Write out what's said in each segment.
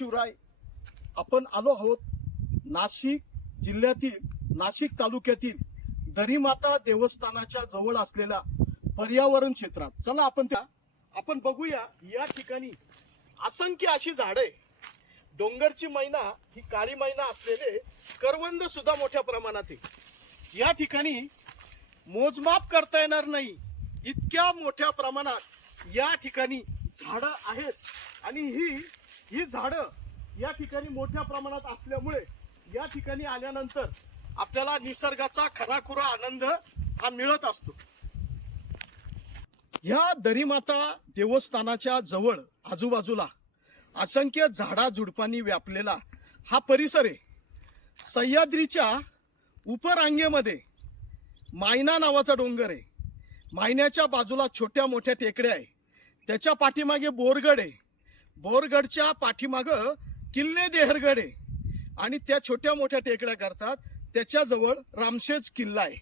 शिवराय आपण आलो आहोत नाशिक जिल्ह्यातील नाशिक तालुक्यातील दरीमाता देवस्थानाच्या जवळ असलेल्या पर्यावरण क्षेत्रात. चला आपण त्या आपण बघूया या ठिकाणी असंख्य अशी झाडं. आहे डोंगरची मैना ही काळी मैना असलेले करवंद सुद्धा मोठ्या प्रमाणात आहे या ठिकाणी मोजमाप करता येणार नाही. इतक्या मोठ्या प्रमाणात या ठिकाणी झाडं आहेत. आणि ही ही झाडं या ठिकाणी मोठ्या प्रमाणात असल्यामुळे या ठिकाणी आल्यानंतर आपल्याला निसर्गाचा खराखुरा आनंद हा मिळत असतो. ह्या दरीमाता देवस्थानाच्या जवळ आजूबाजूला असंख्य झाडा झुडपांनी व्यापलेला हा परिसर आहे. सह्याद्रीच्या उपरांगेमध्ये मायना नावाचा डोंगर आहे. मायन्याच्या बाजूला छोट्या मोठ्या टेकड्या आहे. त्याच्या पाठीमागे बोरगड आहे. बोरगडच्या पाठीमागं किल्ले देहरगड आहे आणि त्या छोट्या मोठ्या टेकड्या करतात. त्याच्याजवळ रामशेज किल्ला आहे.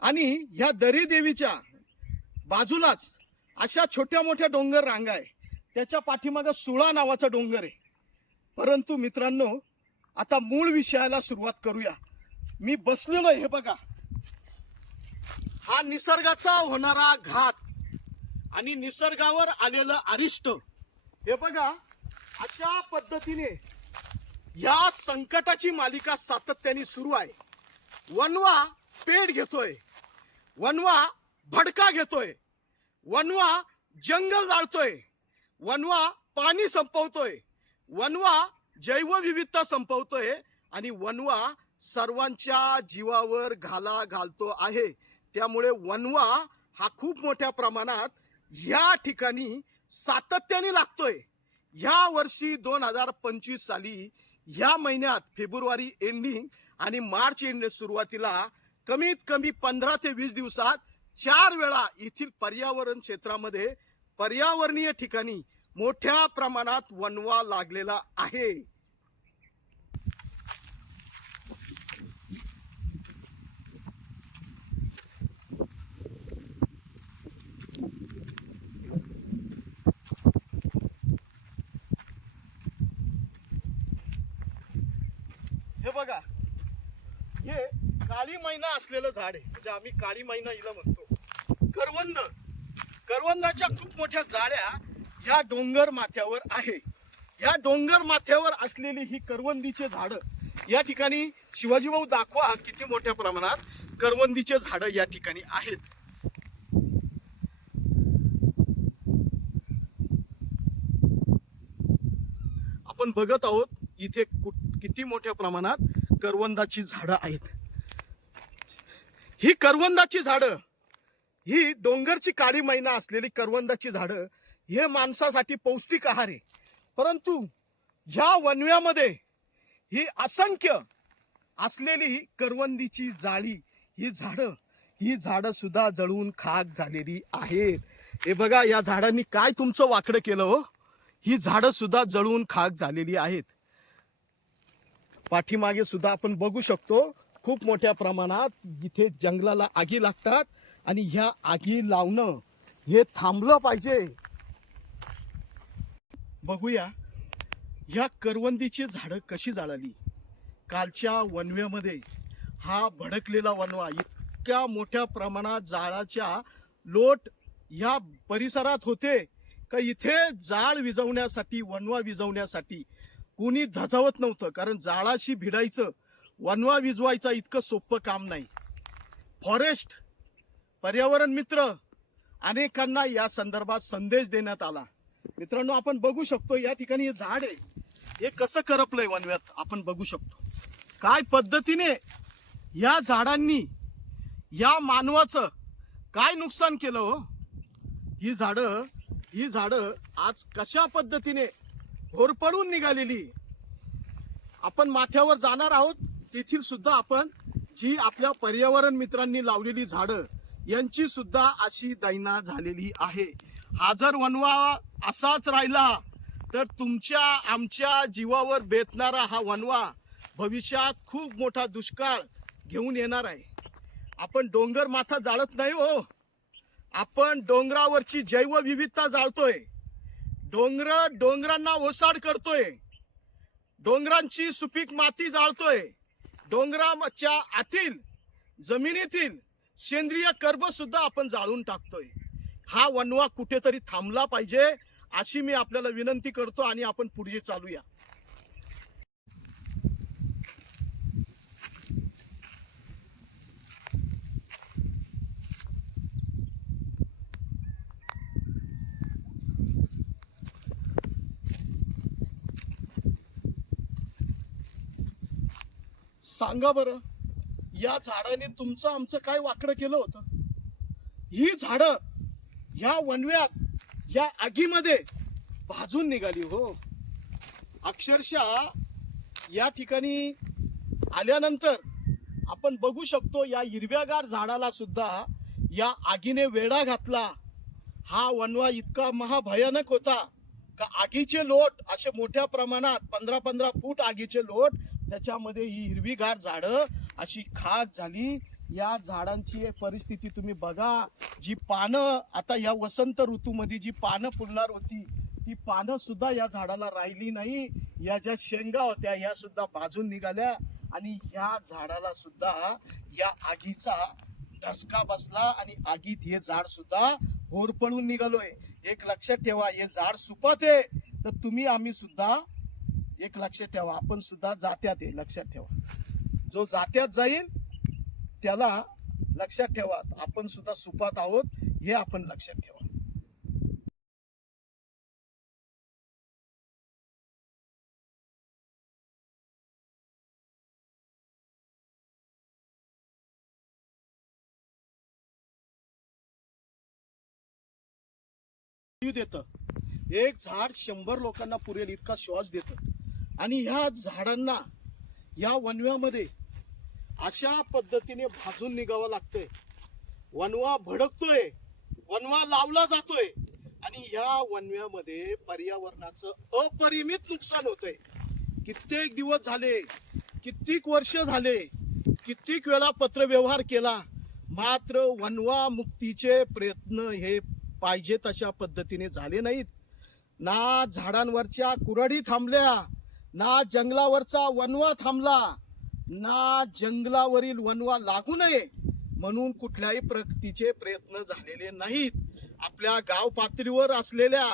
आणि ह्या दरी देवीच्या बाजूलाच अशा छोट्या मोठ्या डोंगर रांगा आहे. त्याच्या पाठीमागं सुळा नावाचा डोंगर आहे. परंतु मित्रांनो आता मूळ विषयाला सुरुवात करूया. मी बसलेलो हे बघा. हा निसर्गाचा होणारा घात आणि निसर्गावर आलेलं अरिष्ट हे बघा अशा पद्धतीने या संकटाची मालिका सातत्याने सुरू आहे. वनवा पेट घेतोय. वनवा भडका घेतोय. वनवा जंगल जाळतोय. वनवा पाणी संपवतोय. वनवा जैवविविधता संपवतोय आणि वनवा सर्वांच्या जीवावर घाला घालतो आहे. त्यामुळे वनवा हा खूप मोठ्या प्रमाणात या ठिकाणी सातत्याने लागतोय. ह्या वर्षी दोन हजार पंचवीस साली ह्या महिन्यात फेब्रुवारी एंडिंग आणि मार्च एंड सुरुवातीला कमीत कमी पंधरा ते वीस दिवसात चार वेळा येथील पर्यावरण क्षेत्रामध्ये पर्यावरणीय ठिकाणी मोठ्या प्रमाणात वनवा लागलेला आहे. हे बघा. हे काळी मैना असलेलं झाड आहे म्हणजे आम्ही काळी मैना हिला म्हणतो. करवंद. करवंदाच्या खूप मोठ्या जाळ्या ह्या डोंगर माथ्यावर आहे. ह्या डोंगर माथ्यावर असलेली ही करवंदीचे झाड या ठिकाणी शिवाजी भाऊ दाखवा किती मोठ्या प्रमाणात करवंदीचे झाड या ठिकाणी आहेत. आपण बघत आहोत इथे कुठ- किती मोठ्या प्रमाणात करवंदाची झाडं आहेत. ही करवंदाची झाडं ही डोंगरची काळी मैना असलेली करवंदाची झाडं हे माणसासाठी पौष्टिक आहार आहे. परंतु ह्या वनव्यामध्ये ही असंख्य असलेली ही करवंदीची जाळी ही झाडं ही झाडं सुद्धा जळून खाक झालेली आहेत. हे बघा या झाडांनी काय तुमचं वाकडं केलं हो? ही झाडं सुद्धा जळून खाक झालेली आहेत. पाठीमागे सुद्धा आपण बघू शकतो खूप मोठ्या प्रमाणात इथे जंगलाला आगी लागतात आणि ह्या आगी लावणं हे थांबलं पाहिजे. बघूया ह्या करवंदीची झाडं कशी जाळाली? कालच्या वनव्यामध्ये हा भडकलेला वनवा इतक्या मोठ्या प्रमाणात जाळाच्या लोट ह्या परिसरात होते का इथे जाळ विझवण्यासाठी वनवा विझवण्यासाठी कोणी धजावत नव्हतं कारण जाळाशी भिडायचं वनवा विजवायचं इतकं सोपं काम नाही. फॉरेस्ट पर्यावरण मित्र अनेकांना या संदर्भात संदेश देण्यात आला. मित्रांनो आपण बघू शकतो या ठिकाणी हे झाड आहे. हे कसं करपलंय वनव्यात आपण बघू शकतो. काय पद्धतीने या झाडांनी या मानवाचं काय नुकसान केलं हो? ही झाडं ही झाडं आज कशा पद्धतीने होरपडून निघालेली. आपण माथ्यावर जाणार आहोत तेथील सुद्धा आपण जी आपल्या पर्यावरण मित्रांनी लावलेली झाडं यांची सुद्धा अशी दैना झालेली आहे. हा जर वनवा असाच राहिला तर तुमच्या आमच्या जीवावर बेतणारा हा वनवा भविष्यात खूप मोठा दुष्काळ घेऊन येणार आहे. आपण डोंगर माथा जाळत नाही हो. आपण डोंगरावरची जैवविविधता जाळतोय. डोंगर डोंगरांना ओसाड करतोय. डोंगरांची सुपीक माती जाळतोय. डोंगराच्या आतील जमिनीतील सेंद्रिय कर्ब सुद्धा आपण जाळून टाकतोय. हा वनवा कुठेतरी थांबला पाहिजे अशी मी आपल्याला विनंती करतो आणि आपण पुढे चालूया. सांगा बरं या झाडाने तुमचं आमचं काय वाकडं केलं होतं? ही झाडं या वनव्यात या आगीमध्ये भाजून निघाली हो. अक्षरशः या ठिकाणी आल्यानंतर आपण बघू शकतो या हिरव्यागार झाडाला सुद्धा या आगीने वेढा घातला. हा वनवा इतका महाभयानक होता का आगीचे लोट असे मोठ्या प्रमाणात पंधरा पंधरा फूट आगीचे लोट त्याच्यामध्ये ही हिरवीगार झाडं अशी खाक झाली. या झाडांची परिस्थिती तुम्ही बघा. जी पानं आता या वसंत ऋतूमध्ये जी पानं फुलणार होती ती पानं सुद्धा या झाडाला राहिली नाही. या ज्या शेंगा होत्या या सुद्धा भाजून निघाल्या आणि या झाडाला सुद्धा या आगीचा धसका बसला आणि आगीत हे झाड सुद्धा होरपळून निघालोय. एक लक्षात ठेवा हे झाड सुपत आहे. तर तुम्ही आम्ही सुद्धा एक लक्षात ठेवा. आपण सुद्धा जात्यात आहे लक्षात ठेवा. जो जात्यात जाईल त्याला लक्षात ठेवा. आपण सुद्धा सुपात आहोत हे आपण लक्षात ठेवा. देत. एक झाड शंभर लोकांना पुरेल इतका श्वास देत. आणि ह्या झाडांना या वनव्यामध्ये अशा पद्धतीने भाजून निघावं लागतंय. वनवा भडकतोय वनवा लावला जातोय आणि या वनव्यामध्ये पर्यावरणाचं अपरिमित नुकसान होतंय. कित्येक दिवस झाले कित्येक वर्ष झाले कित्येक वेळा पत्रव्यवहार केला मात्र वनवा मुक्तीचे प्रयत्न हे पाहिजे तशा पद्धतीने झाले नाहीत. ना झाडांवरच्या कुरडी थांबल्या ना जंगलावरचा वनवा थांबला ना जंगलावरील वनवा लागू नये म्हणून कुठल्याही प्रगतीचे प्रयत्न झालेले नाहीत. आपल्या गाव पातळीवर असलेल्या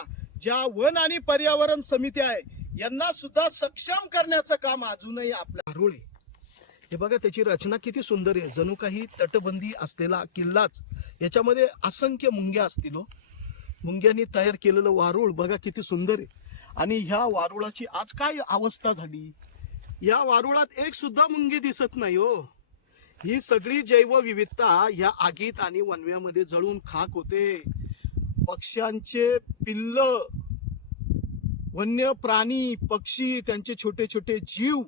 ज्या वन आणि पर्यावरण समित्या आहे यांना सुद्धा सक्षम करण्याचं काम अजूनही आपल्या आरोळे. हे बघा त्याची रचना किती सुंदर आहे. जणू काही तटबंदी असलेला किल्लाच याच्यामध्ये असंख्य मुंग्या असतील हो. मुंग्यांनी तयार केलेलं वारुळ बघा किती सुंदर आहे. आणि ह्या वारुळाची आज काय अवस्था झाली? या वारुळात एक सुद्धा मुंगी दिसत नाही हो. ही सगळी जैवविविधता ह्या आगीत आणि वनव्यामध्ये जळून खाक होते. पक्ष्यांचे पिल्ल वन्य प्राणी पक्षी त्यांचे छोटे छोटे जीव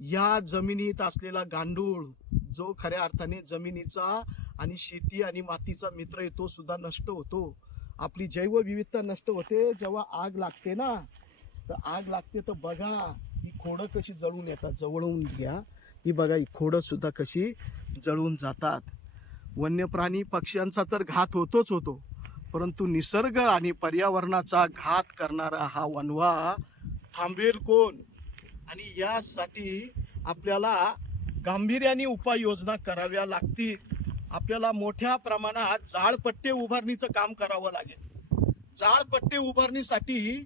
या जमिनीत असलेला गांडूळ जो खऱ्या अर्थाने जमिनीचा आणि शेती आणि मातीचा मित्र आहे तो सुद्धा नष्ट होतो. आपली जैवविविधता नष्ट होते जेव्हा आग लागते ना तर आग लागते तर बघा ही खोडं कशी जळून येतात जवळून घ्या. ही बघा ही खोडंसुद्धा कशी जळून जातात. वन्य प्राणी पक्ष्यांचा तर घात होतोच होतो परंतु निसर्ग आणि पर्यावरणाचा घात करणारा हा वनवा थांबेल कोण? आणि यासाठी आपल्याला गांभीर्याने उपाययोजना कराव्या लागतील. आपल्याला मोठ्या प्रमाणात जाळपट्टे उभारणीचं काम करावं लागेल. जाळपट्टे उभारणीसाठी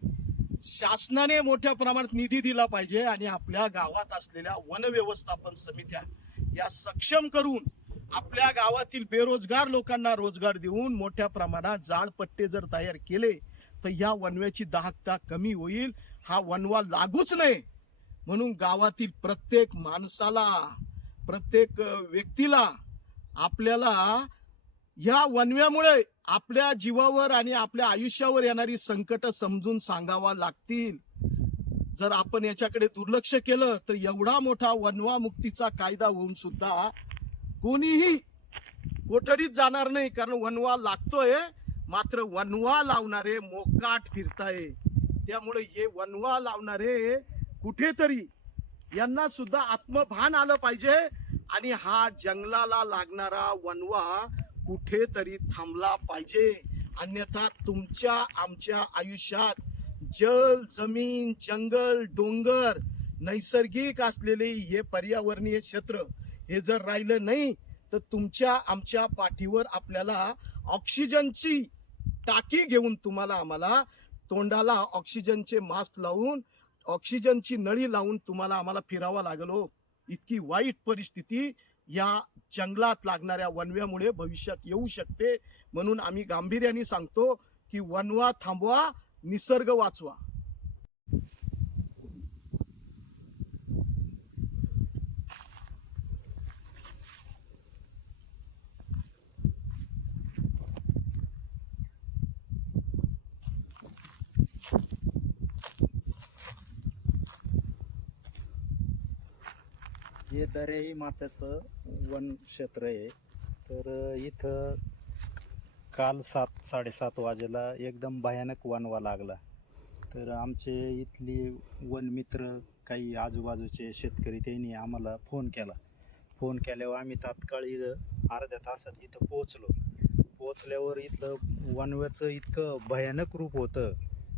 शासनाने मोठ्या प्रमाणात निधी दिला पाहिजे आणि आपल्या गावात असलेल्या वन व्यवस्थापन समित्या या सक्षम करून आपल्या गावातील बेरोजगार लोकांना रोजगार देऊन मोठ्या प्रमाणात जाळपट्टे जर तयार केले तर या वनव्याची दाहकता कमी होईल. हा वनवा लागूच नये. म्हणून गावातील प्रत्येक माणसाला प्रत्येक व्यक्तीला आपल्याला या वनव्यामुळे आपल्या जीवावर आणि आपल्या आयुष्यावर येणारी संकट समजून सांगावा लागतील. जर आपण याच्याकडे दुर्लक्ष केलं तर एवढा मोठा वनवा मुक्तीचा कायदा होऊन सुद्धा कोणीही कोठडीत जाणार नाही कारण वनवा लागतोय. मात्र वनवा लावणारे मोकाट फिरताय. त्यामुळे हे वनवा लावणारे कुठेतरी यांना सुद्धा आत्मभान आलं पाहिजे. आणि हा जंगलाला लागणारा वनवा कुठेतरी थांबला पाहिजे. अन्यथा तुमच्या आमच्या आयुष्यात जल जमीन जंगल डोंगर नैसर्गिक असलेले हे पर्यावरणीय क्षेत्र हे जर राहिलं नाही तर तुमच्या आमच्या पाठीवर आपल्याला ऑक्सिजनची टाकी घेऊन तुम्हाला आम्हाला तोंडाला ऑक्सिजनचे मास्क लावून ऑक्सिजनची नळी लावून तुम्हाला आम्हाला फिरावा लागलो हो. इतकी वाईट परिस्थिती या जंगलात लागणाऱ्या वनव्यामुळे भविष्यात येऊ शकते. म्हणून आम्ही गांभीर्याने सांगतो की वनवा थांबवा निसर्ग वाचवा. हे दर्याही मात्याचं वन क्षेत्र आहे. तर इथं काल सात साडेसात वाजेला एकदम भयानक वनवा लागला. तर आमचे इथली वनमित्र काही आजूबाजूचे शेतकरी त्यांनी आम्हाला फोन केला. फोन केल्यावर आम्ही तात्काळ इथं अर्ध्या तासात इथं पोचलो पोचल्यावर इथलं वनव्याचं इतकं भयानक रूप होतं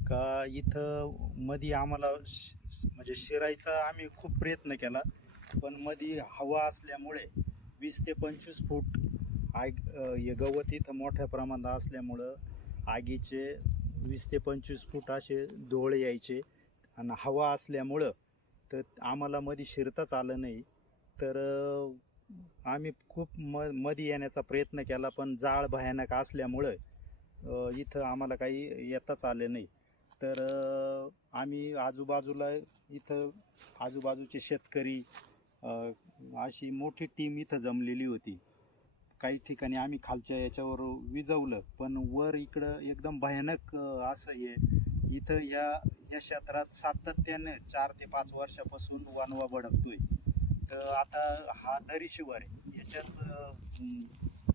का इथं मध्ये आम्हाला श- म्हणजे शिरायचा आम्ही खूप प्रयत्न केला. पण मध्ये हवा असल्यामुळे वीस ते पंचवीस फूट आग हे गवत इथं मोठ्या प्रमाणात असल्यामुळं आगीचे वीस ते पंचवीस फूट असे डोळे यायचे. आणि हवा असल्यामुळं तर आम्हाला मध्ये शिरताच आलं नाही. तर आम्ही खूप म मध्ये येण्याचा प्रयत्न केला पण जाळ भयानक असल्यामुळं इथं आम्हाला काही येताच आले नाही. तर आम्ही आजूबाजूला इथं आजूबाजूचे शेतकरी अशी मोठी टीम इथं जमलेली होती. काही ठिकाणी आम्ही खालच्या याच्यावर विजवलं पण वर इकडं एकदम भयानक असं हे इथं या या क्षेत्रात सातत्याने चार ते पाच वर्षापासून वानवा भडकतोय. तर आता हा दरी शिवार आहे. याच्याच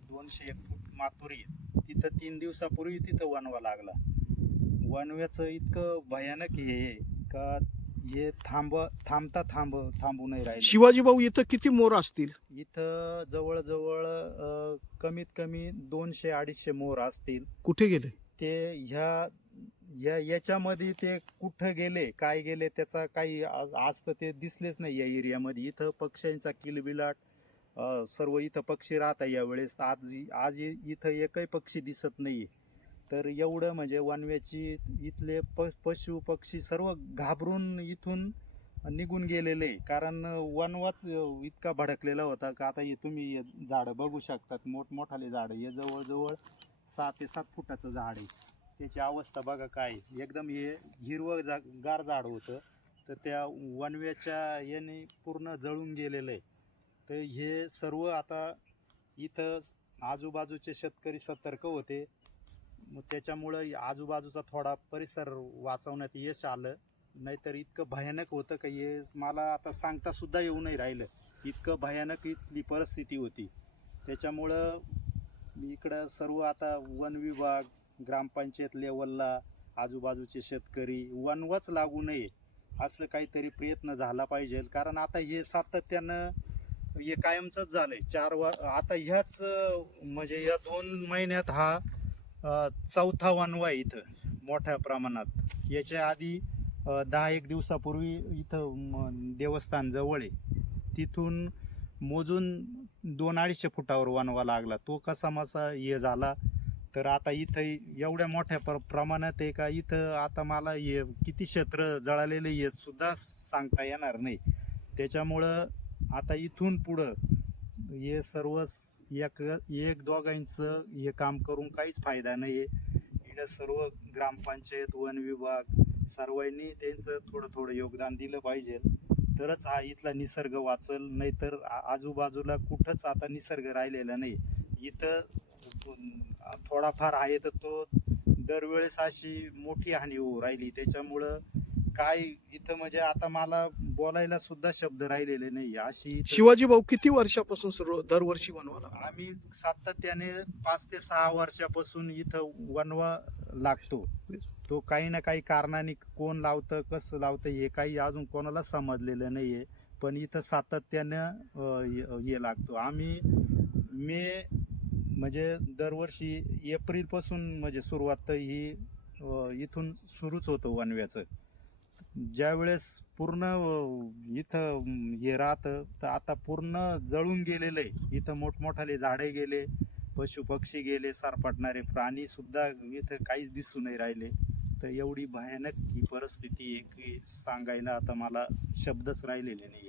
दोनशे एक फूट मातुरी आहे. तिथं तीन दिवसापूर्वी तिथं वनवा लागला. वनव्याचं इतकं भयानक हे आहे का हे थांब थांबता थांब थांबू नाही राहिले. शिवाजी भाऊ इथं किती मोर असतील? इथं जवळजवळ अ, कमीत कमी दोनशे अडीचशे मोर असतील. कुठे गेले? ते ह्या या याच्यामध्ये ते कुठं गेले काय गेले त्याचा काही आज आज तर ते दिसलेच नाही या एरियामध्ये. इथं पक्ष्यांचा किलबिलाट अ, सर्व इथं पक्षी राहता यावेळेस. आज आज इ- इथं एकही पक्षी दिसत नाही तर एवढं म्हणजे वनव्याची इथले प पशु पक्षी सर्व घाबरून इथून निघून गेलेले. कारण वनवाच इतका भडकलेला होता का आता हे तुम्ही झाडं बघू शकतात. मोठमोठाले झाडं. हे जवळजवळ सहा ते सात फुटाचं झाड आहे. त्याची अवस्था बघा काय एकदम हे हिरवं जा गार झाड होतं. तर त्या वनव्याच्या याने पूर्ण जळून गेलेलं आहे. तर हे सर्व आता इथं आजूबाजूचे शेतकरी सतर्क होते. मग त्याच्यामुळं आजूबाजूचा थोडा परिसर वाचवण्यात यश आलं. नाहीतर इतकं भयानक होतं का हे मला आता सांगता सुद्धा येऊ नाही राहिलं. इतकं भयानक इथली परिस्थिती होती. त्याच्यामुळं इकडं सर्व आता वन विभाग ग्रामपंचायत लेवलला आजूबाजूचे शेतकरी वनवच लागू नये असं काहीतरी प्रयत्न झाला पाहिजे. कारण आता हे सातत्यानं हे कायमचंच झालं आहे चार वा आता ह्याच म्हणजे या दोन महिन्यात हा चौथा वनवा इथं मोठ्या प्रमाणात. याच्या आधी दहा एक दिवसापूर्वी इथं देवस्थान जवळ आहे. तिथून मोजून दोन अडीचशे फुटावर वनवा लागला. तो कसा मसा हे झाला तर आता इथं एवढ्या मोठ्या प्र प्रमाणात आहे का इथं आता मला हे किती क्षेत्र जळालेलं हे सुद्धा सांगता येणार नाही. त्याच्यामुळं आता इथून पुढं हे सर्व एक एक दोघांचं हे काम करून काहीच फायदा नाही आहे इकडं सर्व ग्रामपंचायत वन विभाग सर्वांनी त्यांचं थोडं थोडं योगदान दिलं पाहिजे. तरच हा इथला निसर्ग वाचल नाहीतर आजूबाजूला कुठंच आता निसर्ग राहिलेला नाही. इथं थोडाफार आहे तर तो दरवेळेस अशी मोठी हानी होऊ राहिली. त्याच्यामुळं काय इथं म्हणजे आता मला बोलायला सुद्धा शब्द राहिलेले नाही अशी शिवाजी भाऊ किती वर्षापासून सुरू दरवर्षी बनवाला आम्ही सातत्याने पाच ते सहा वर्षापासून इथं वनवा लागतो. तो काही ना काही कारणाने कोण लावतं कसं लावतं हे काही अजून कोणाला समजलेलं नाहीये. पण इथं सातत्यानं हे- लागतो. आम्ही मे म्हणजे दरवर्षी एप्रिलपासून म्हणजे सुरुवात ही इथून सुरूच होतं वनव्याचं. ज्यावेळेस पूर्ण इथं हे राहतं तर आता पूर्ण जळून गेलेलं आहे. इथं मोठमोठाले झाडे गेले पशु पक्षी गेले सरपटणारे प्राणी सुद्धा इथं काहीच दिसू नाही राहिले. तर एवढी भयानक ही परिस्थिती एक सांगायला आता मला शब्दच राहिलेले नाही